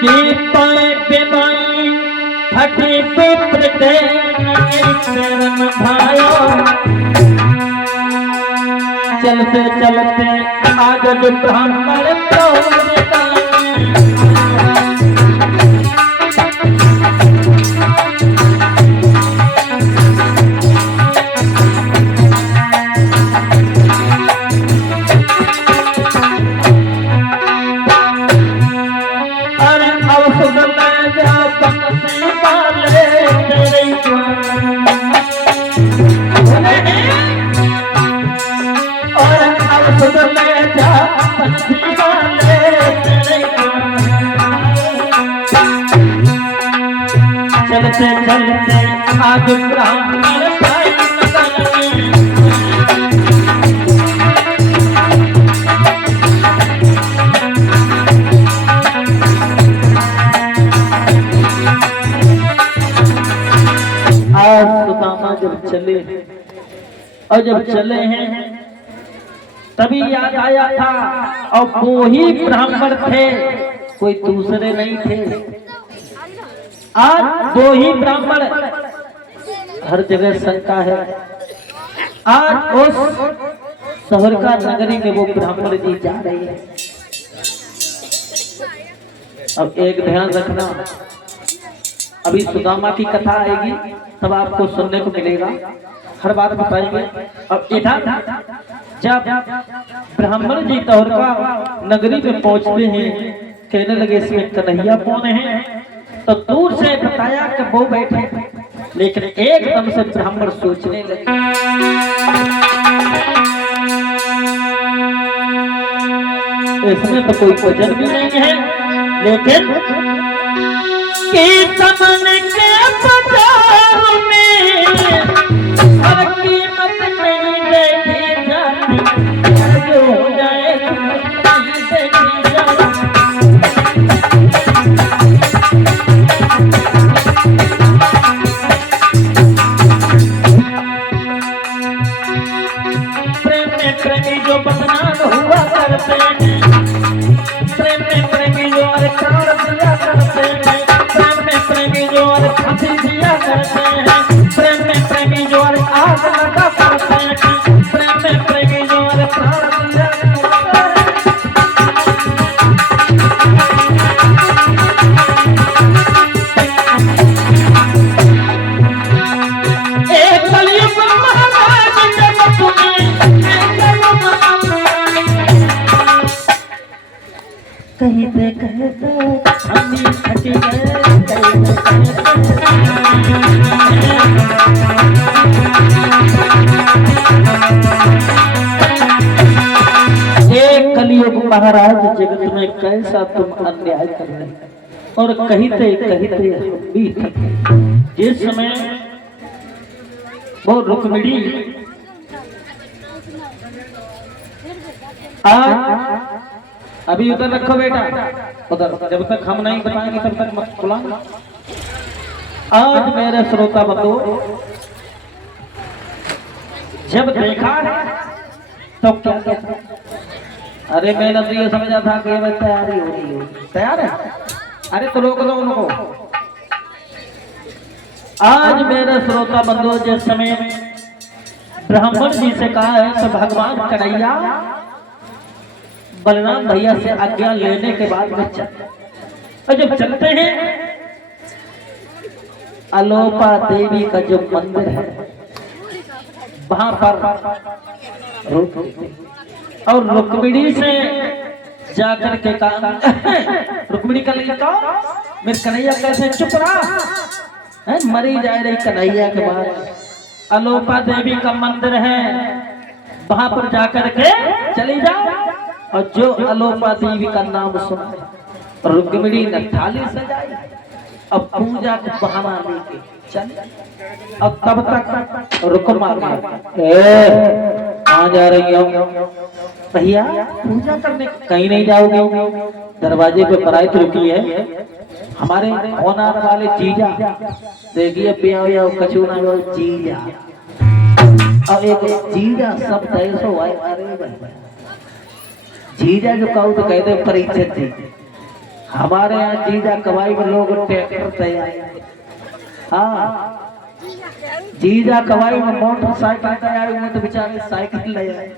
कि पाए बेमाई फटी पुत्र के शरण भायो चलते चलते आज ब्राह्मण चलते चलते आज ब्राह्मण भाई आज सुदामा जब चले और जब चले हैं तभी याद आया था और वो ही ब्राह्मण थे, कोई दूसरे नहीं थे। आज दो ही ब्राह्मण, हर जगह शंका है। आज उस शहर का नगरी में वो ब्राह्मण जी जा रही है। अब एक ध्यान रखना, अभी सुदामा की कथा आएगी तब आपको सुनने को मिलेगा, हर बात बताएंगे। अब इधर जब ब्राह्मण जी तोहरका नगरी में पहुंचते हैं, कहने लगे इसमें कन्हैया कौन है, तो दूर से बताया कि वो बैठे, लेकिन एकदम से ब्राह्मण सोचने लगे इसमें तो कोई वजन भी नहीं है, लेकिन हर कीमत नहीं देखी जाती, जो हो जाए देखी जाती। प्रेम में प्रेमी जो बदनाम हुआ करते हैं, प्रेम में प्रेमी जो प्राण दिया करते हैं, प्रेम में प्रेमी जो फांसी दिया करते हैं, प्रेम में प्रेमी जो आग लगा करते हैं, प्रेम में प्रेमी जो प्राण दिया कहते कहते हम थक गए, कलियुग महाराज जगत में कैसा तुम अन्याय कर रहे और कहते कहते भी जिस समय वो रुक्मिणी अभी उधर रखो बेटा, उधर जब तक हम नहीं बताएंगे तब तक मत बुलाना। आज मेरे श्रोता बंधु जब देखा तो क्या कहता, अरे मैंने तो ये समझा था कि मैं तैयारी हो रही है, तैयार है, अरे तो रोक दो उनको। आज मेरे श्रोता बंधु जिस समय ब्राह्मण जी से कहा है तो भगवान कन्हैया बलराम भैया से आज्ञा लेने के बाद में चलते, और जब चलते हैं अलोपा देवी का जो मंदिर है वहां पर और रुक्मिणी से जाकर के कहा, रुक्मिणी का लिखा मेरे कन्हैया कैसे चुप रहा, मरी जा रही कन्हैया के बाद। अलोपा देवी का मंदिर है, वहां पर जाकर के चली जाओ, और जो अलोपा देवी का नाम सुना रुक्मिणी ने थाली सजाई, अब पूजा का बहाना लेके चल। अब तब तक रुकमा कहाँ जा रही हो भैया, पूजा करने कहीं नहीं जाओगे, दरवाजे पे बरात रुकी है, हमारे होनार वाले जीजा देखिए पिया कचूना जीजा, और एक जीजा सब तैसो अरे जीजा जो कहूँ तो कहते परीक्षित जी, हमारे यहाँ जीजा कवाई में लोग ट्रैक्टर तैयार, हाँ जीजा कवाई में मोटरसाइकिल तैयार हुए तो बेचारे साइकिल ले आए।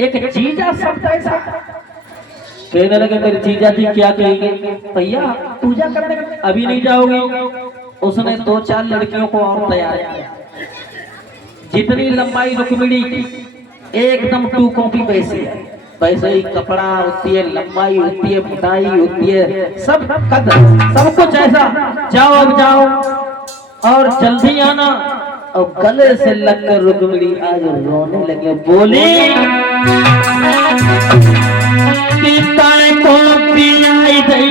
एक जीजा शब्द ऐसा कहने लगे मेरे जीजा जी क्या कहेंगे, भैया पूजा करने अभी नहीं जाओगे। उसने 2-4 लड़कियों को और तैयार किया, जितनी लंबाई रुक्मिणी की एकदम 2 कॉपी वैसे ही कपड़ा होती है, लंबाई होती है, मोटाई होती है, सब कद सब कुछ ऐसा। जाओ अब जाओ और जल्दी आना। और गले से लगकर रुक्मिणी आज रोने लगे, बोली को पिलाई गई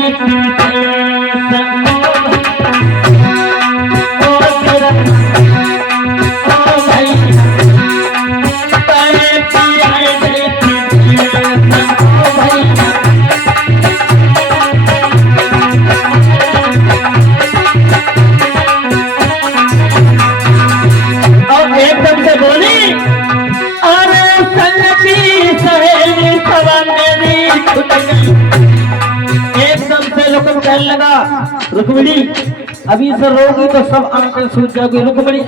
लगा। रुक्मिणी अभी से रोगी तो सब आंखें सूझ जाओगी। रुक्मिणी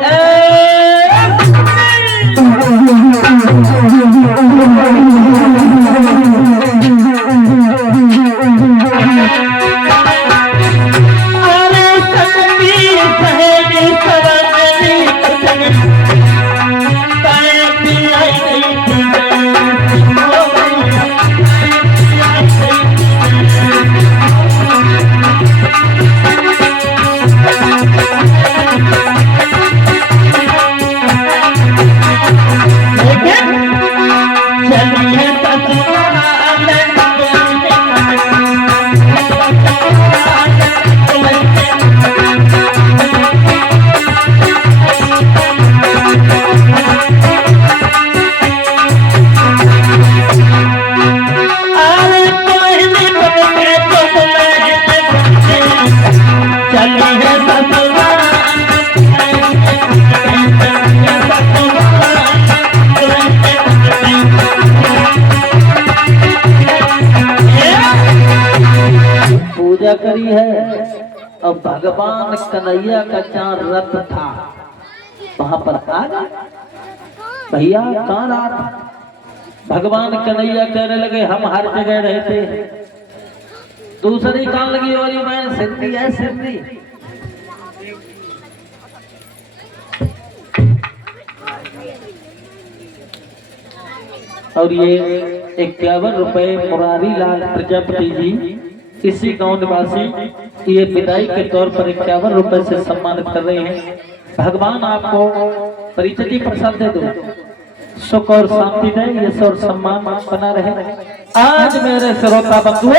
करी है। और भगवान कन्हैया का जहाँ रथ था वहां पर आ गया। भैया कहाँ रात? भगवान कन्हैया कहने लगे हम हर जगह रहते। दूसरी कान लगी वाली मैं सिद्धि है सिद्धि। और ये 51 रुपए मुरारी लाल प्रजापति जी इसी गांव निवासी ये विदाई के तौर पर 51 रुपए से सम्मानित कर रहे हैं। भगवान आपको परिचिति प्रसाद दे दो, सुख और शांति दे, यश और सम्मान बना रहे। आज मेरे श्रोता बंधुओं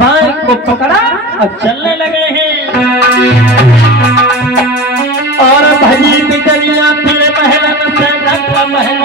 बाइक को पकड़ा और चलने लगे हैं। और भजी बिजलियां फिर महलन से ढका महल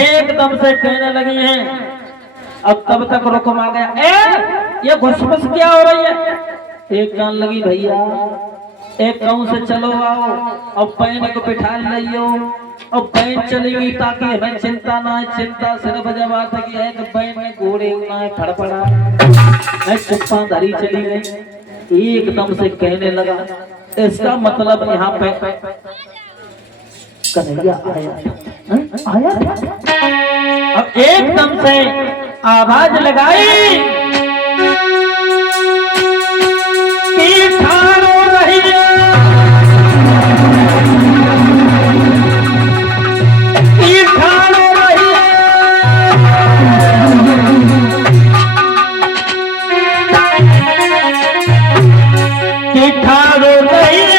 एकदम से कहने लगी हैं। अब तब तक रुकम आ गया। ये घुसफुस क्या हो रही है? एक कान लगी भैया एक गांव से चलो आओ और पैन को बिठा लियो और पैन चलेगी ताकि हमें चिंता ना है। चिंता सिर्फ जब आता की है तो पैन में घोड़े ना है फड़फड़ा मैं चुप्पा धरी चली गई। एकदम से कहने लगा इसका मतलब यहाँ पे कन्हैया आया अब एकदम से आवाज लगाई कि ठाड़ो रहिए कि ठाड़ो रहिए कि ठाड़ो रहिए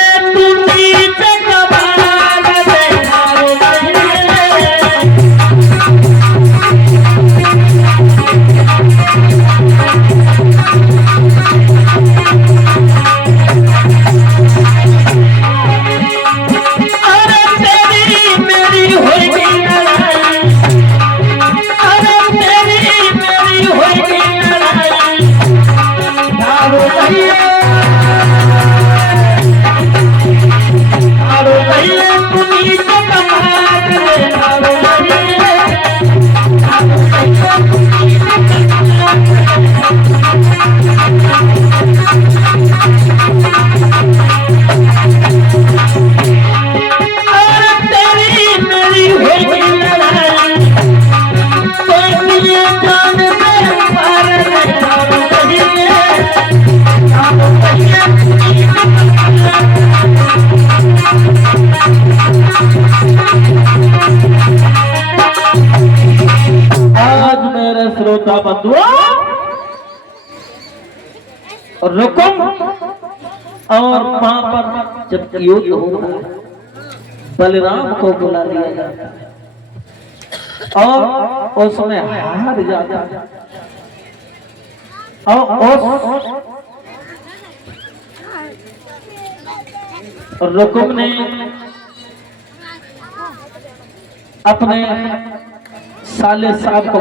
श्रोता बंधुओं, रुकुम और वहां पर जब युद्ध हो रहा है, बलराम को बुला लिया जाता है और उसमें हार जाता है और रुकुम ने अपने साले साहब को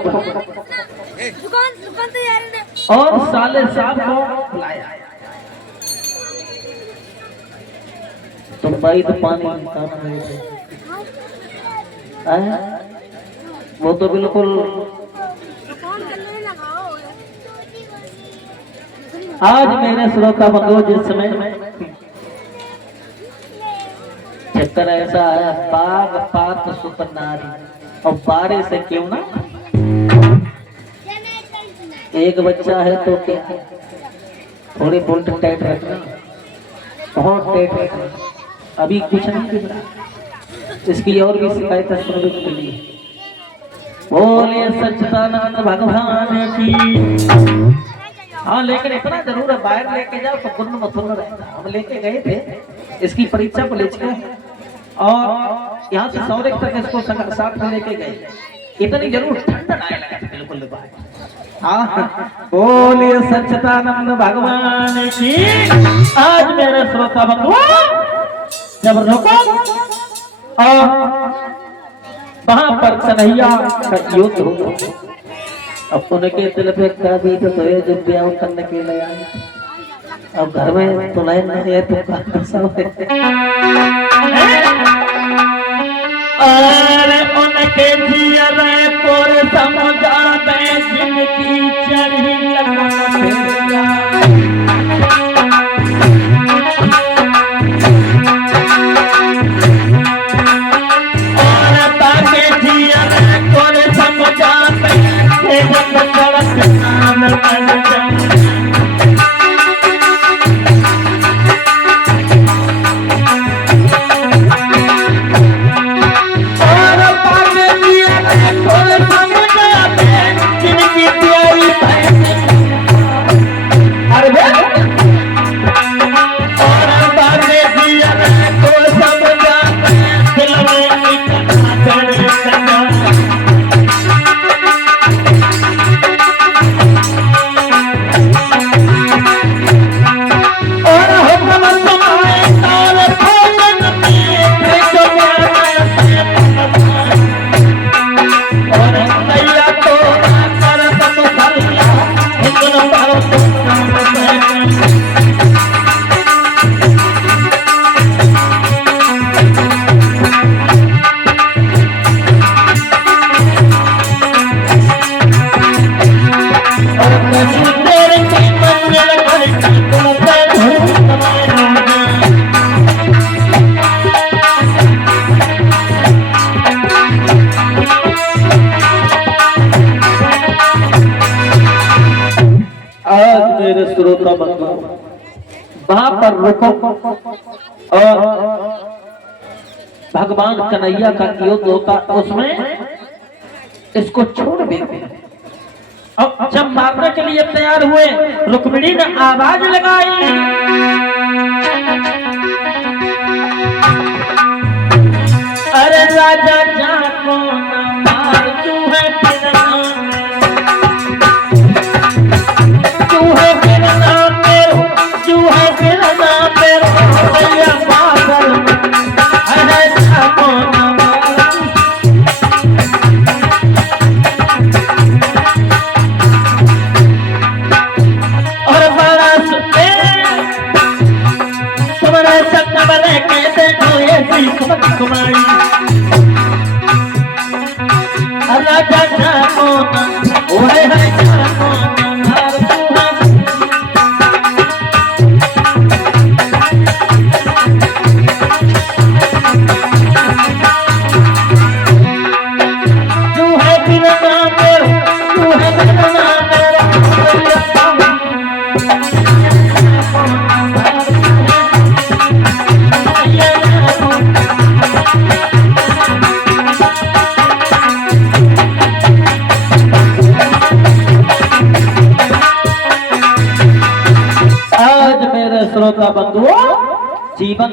और साले साहब को बुलाया। तो भाई तो पानी वो तो बिल्कुल आज मेरे श्रोता बंधु जिस समय चक्कर ऐसा आया, बाग पात सुपर नारी और बारे से क्यों ना एक बच्चा है तो क्या थोड़ी बोल्ट टाइट रखना, बहुत टाइट रखना, अभी कुछ नहीं दिख रहा, इसकी और भी शिकायत सुनने के लिए। बोले सच्चिदानंद भगवान की। हाँ लेकिन इतना जरूर है, बाहर लेके जाओ तो गुण मथुर रहता। हम लेके गए थे इसकी परीक्षा को लेकर और यहाँ से सौरभ तक इसको साथ में लेके गए, इतनी जरूर ठंड आने लगा था बिल्कुल बाहर। हाँ बोलिए सच्चिदानंद भगवान की। आज मेरे श्रोता बंधु जब रुकुम और वहां पर कन्हैया का युद्ध हो, अब उनके दिल पे कभी तो ये जो ब्याह करने के लिए आए, अब घर में तो नहीं है तो कैसा अरे उनके जिया पर समझा जिनकी चढ़ी वहां पर रुकुम और भगवान कन्हैया का युद्ध होता, उसमें इसको छोड़ देते। अब जब मारने के लिए तैयार हुए, रुक्मिणी ने आवाज लगाई, अरे राजा जाको न मार, तू है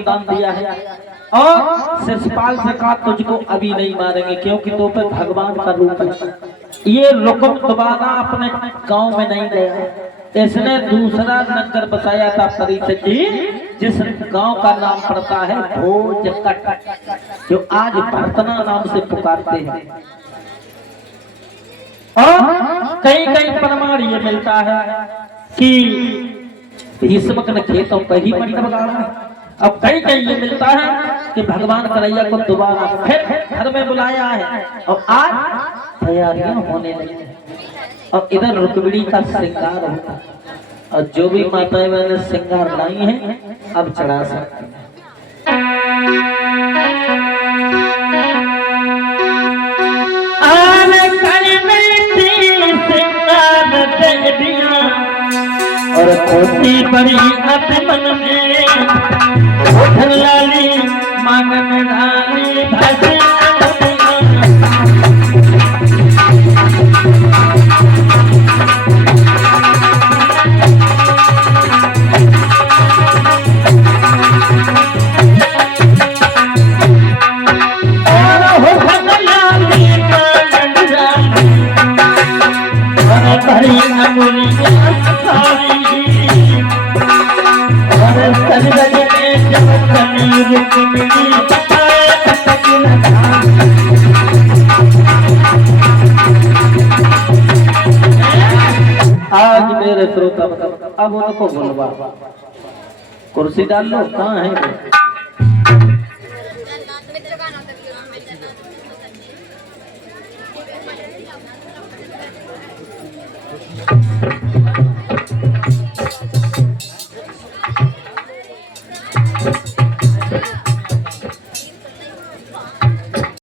दान दिया है। और शिषपाल से कहा तुझको अभी नहीं मारेंगे क्योंकि तो पे भगवान का रूप है। ये रुकम दोबारा अपने गांव में नहीं गया। इसने दूसरा नगर बसाया था परिषद जी, जिस गांव का नाम पड़ता है भोजकट, जो आज भरतना नाम से पुकारते हैं। और कई कई प्रमाण ये मिलता है कि भीष्मक ने खेतों पर ही मंडप गाड़ा। अब कई कई ये मिलता है कि भगवान कन्हैया को दोबारा फिर घर में बुलाया है और आज तैयारियां होने लगी हैं। और इधर रुक्मिणी का श्रृंगार होता है और जो भी माताएं मैंने श्रृंगार लाई हैं अब चढ़ा सकते हैं। और खुशी बड़ी अपने मन में उधर लाली मांगन रानी भजन भरी अमूल्य आज मेरे श्रोता अब उनको बुलवा, कुर्सी डाल लो, कहाँ है?